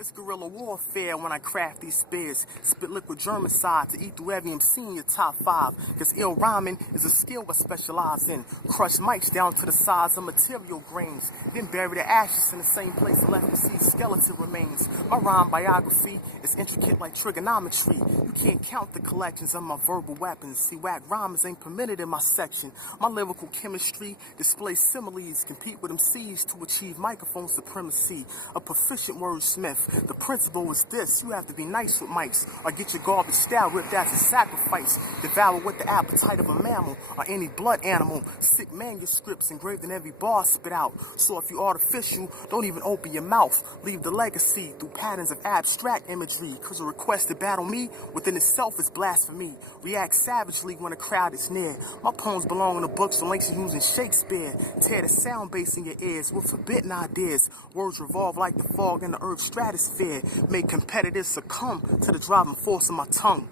It's guerrilla warfare when I craft these spears. Spit liquid Germicide to eat through every MC in your top 5. Cause ill rhyming is a skill I specialize in. Crush mics down to the size of material grains. Then bury the ashes in the same place I left to see skeleton remains. My rhyme biography is intricate like trigonometry. You can't count the collections of my verbal weapons. See, whack rhymes ain't permitted in my section. My lyrical chemistry displays similes. Compete with MCs to achieve microphone supremacy. A proficient wordsmith. The principle is this: you have to be nice with mics, or get your garbage style ripped as a sacrifice. Devour with the appetite of a mammal, or any blood animal. Sick manuscripts engraved in every bar spit out. So if you artificial, don't even open your mouth. Leave the legacy through patterns of abstract imagery. Cause a request to battle me within itself is blasphemy. React savagely when a crowd is near. My poems belong in the books of Langston Hughes and Shakespeare. Tear the sound bass in your ears with forbidden ideas. Words revolve like the fog in the earth's stratosphere. Make competitors succumb to the driving force of my tongue.